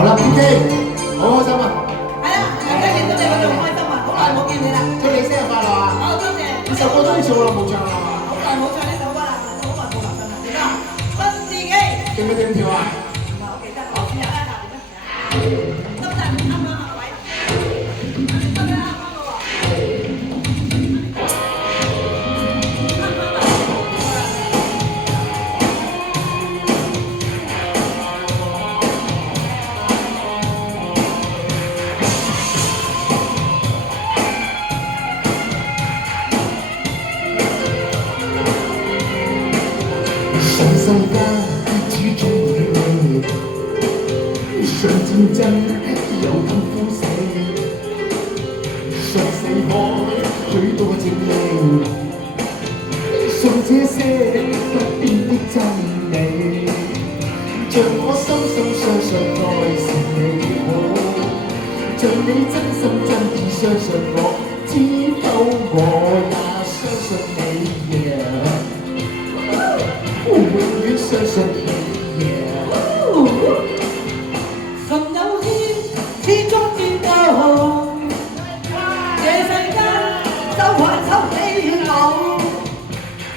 好啦，PK，好開心啊！係啊，大家見到你我仲開心啊！好耐冇見你啦。祝你生日快樂啊！好，多謝。呢首歌都好似好耐冇唱啦嘛。好耐冇唱呢首歌啦，好耐冇流行啦。點啊？新自己。記唔記得點跳啊？唔係，我記得。我試下啦，下邊啦。得唔得？啱唔啱啊，位？得啦，啱啱咯上世間始終會你，上戰爭有痛苦死，上死海許多證明，信這些不變的真理，像我深深相信愛是美好，像你真心真意相信我，知否我也相信你yeah。我永遠相信你神有天，始終見到這世間就還愁你老，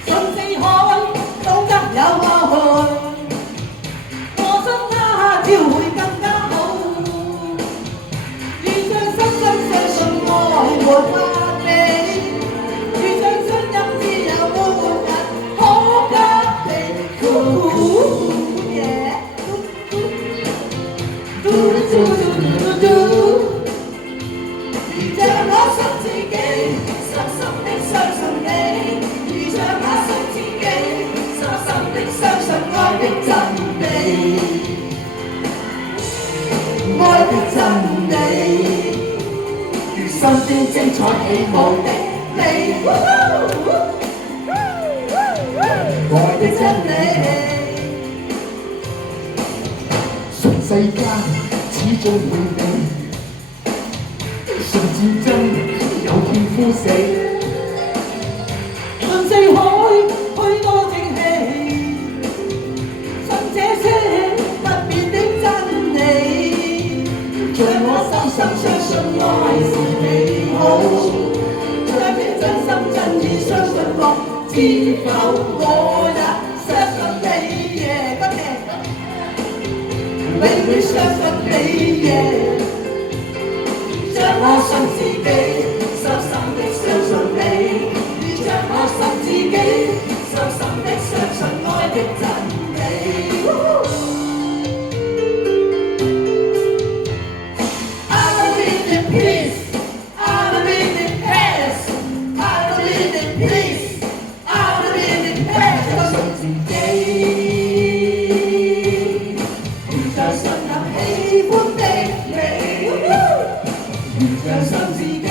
信四海都得有愛，我信他朝會更加好，遇上深深相信愛沒法比，遇上信任自由沒人可隔離。如像我信自己，深深的相信你；如像我信自己，深深的相信愛的真理，愛的真理，如身邊精彩起舞的你，愛的真理。信世間始終會你，信戰爭有天枯死，信四海許多正氣，信這些不變的真理，像我深深相信愛是美好，將這真心真意相信我，知否我也相信你耶，多謝。永遠相信你耶，像我信自己，深深的相信你；如像我信自己，深深的相信愛的真理。I believe in peace, I believe in Paris, I believe in peace, I believe in Paris。我信自己。像信任喜歡的你，像信自己，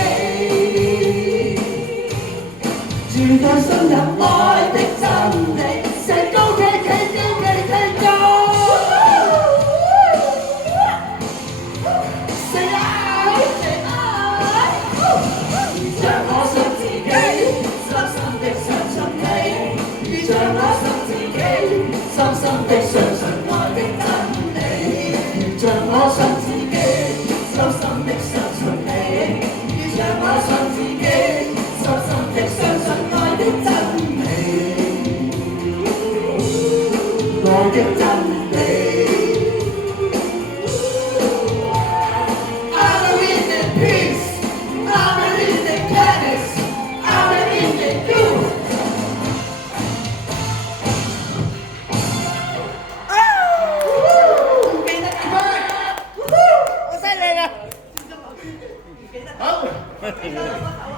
如像信任愛的真理，成高企企叫企企高。Say I, say I，如像我信自己，深深的相信你；如像我信自己，深深的相信愛的真理。像我信自己，深深的相信你；如像我信自己，深深的相信愛的真理，愛的真理。I believe in peace, I believe in kindness, I believe in you。好。